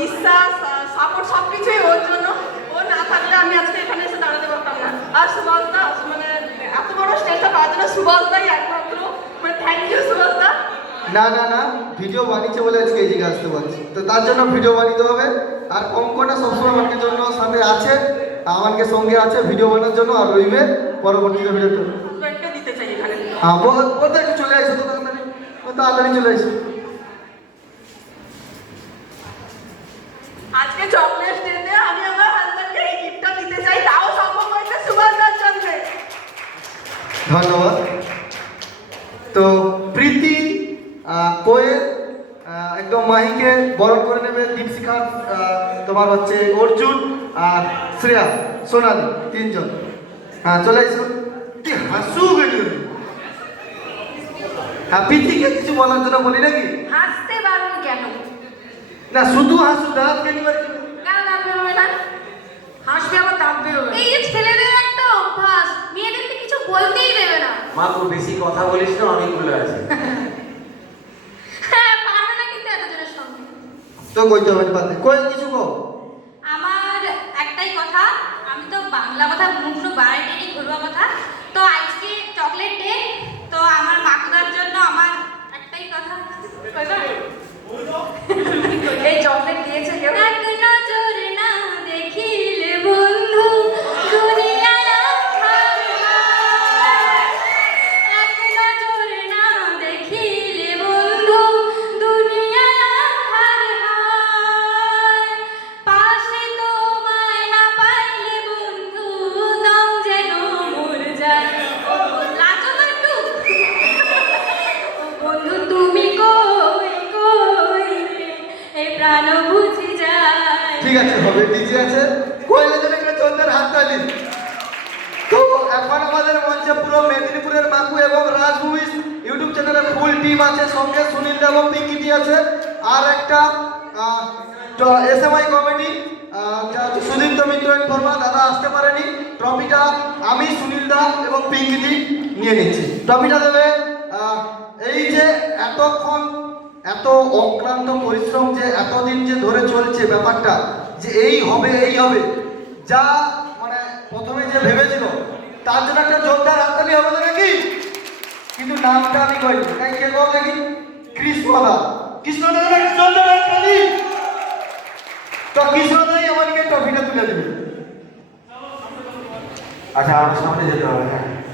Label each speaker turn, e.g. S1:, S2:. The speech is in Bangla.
S1: বিশ্বাস সাপোর্ট সব কিছুই ওর জন্য। ও না থাকলে আমি আজকে এখানে এসে দাঁড়াতে পারতাম না। আর সুভাষ মানে এত বড় স্টেজটা পাওয়ার জন্য সুভাষ একমাত্র। মানে থ্যাংক ইউ সুভাষ দা
S2: না না না ভিডিও বানিয়েছে বলে আজকে জায়গায় আসতে পারছি তো তার জন্য ভিডিও বানিতে হবে। আর অঙ্কটা সবসময় আমাকে জন্য সাথে আছে আমাকে সঙ্গে আছে ভিডিও বানানোর জন্য আর রইবে পরবর্তীতে
S1: চাই এখানে।
S2: হ্যাঁ ও তো একটু চলে আসো তো তাড়াতাড়ি ও তাড়াতাড়ি চলে আসো।
S1: আজকে চকলেট ডেতে আমি আমার হাজব্যান্ডকে এই গিফটটা দিতে চাই তাও সম্ভব হয়েছে সুভাষ জন্য
S2: ধন্যবাদ। তো প্রীতি কোয়েল একদম মাহিকে বরণ করে নেবে দীপশিখার আহ, তোমার হচ্ছে অর্জুন আর শ্রেয়া সোনালি তিনজন। হ্যাঁ চলে এসো কি হাসু গেলি। হ্যাঁ প্রীতিকে কিছু বলার জন্য বলি নাকি?
S3: হাসতে
S2: না শুধু হাসু দাঁত কেন
S3: কেন দাঁত বেরোবে না। হাসবে আবার দাঁত বেরোবে এই ছেলেদের একটা অভ্যাস মেয়েদেরকে কিছু বলতেই দেবে না।
S4: মা খুব বেশি কথা বলিস না অনেকগুলো আছে।
S3: হ্যাঁ পারবে না কিন্তু এত জনের সঙ্গে।
S2: তো কইতে হবে না পাতে কোয়েল কিছু কো
S3: আমার একটাই কথা আমি তো বাংলা কথা মুখনো বাড়াইনি ঘরোয়া কথা। তো আজকে চকলেট ডে তো আমার মাকুদার জন্য
S1: এই
S3: বুঝি যায়।
S2: ঠিক আছে, হবে ডিজে আছে। কোয়েলের জন্য একটা চন্দ্রের হাততালি তো এখন আমাদের মঞ্চে পুরো মেদিনীপুরের মাকু এবং রাজ ইউটিউব চ্যানেলের ফুল টিম আছে, সঙ্গে সুনীল দা এবং পিঙ্কিটি আছে, আর একটা এসএমআই কমিটি সুদীপ্ত মিত্র ইনফরমা দাদা আসতে পারেনি। ট্রফিটা আমি, সুনীল দা এবং পিঙ্কিটি নিয়ে নিচ্ছি। ট্রফিটা দেবে এই যে এতক্ষণ এত অক্লান্ত পরিশ্রম যে এতদিন যে ধরে চলছে ব্যাপারটা, যে এই হবে এই হবে, যা মানে প্রথমে যে ভেবেছিল, তার জন্য একটা জোরদার হাততালি হবে তো নাকি? কিন্তু নামটা আমি কইনি তাই কে কল দেখি? কৃষ্ণদা। কৃষ্ণদা একটা জোরদার হাততালি? তো কৃষ্ণদাই আমাদেরকে ট্রফিটা তুলে দেবে।
S4: আচ্ছা আমার সামনে যেতে হবে হ্যাঁ।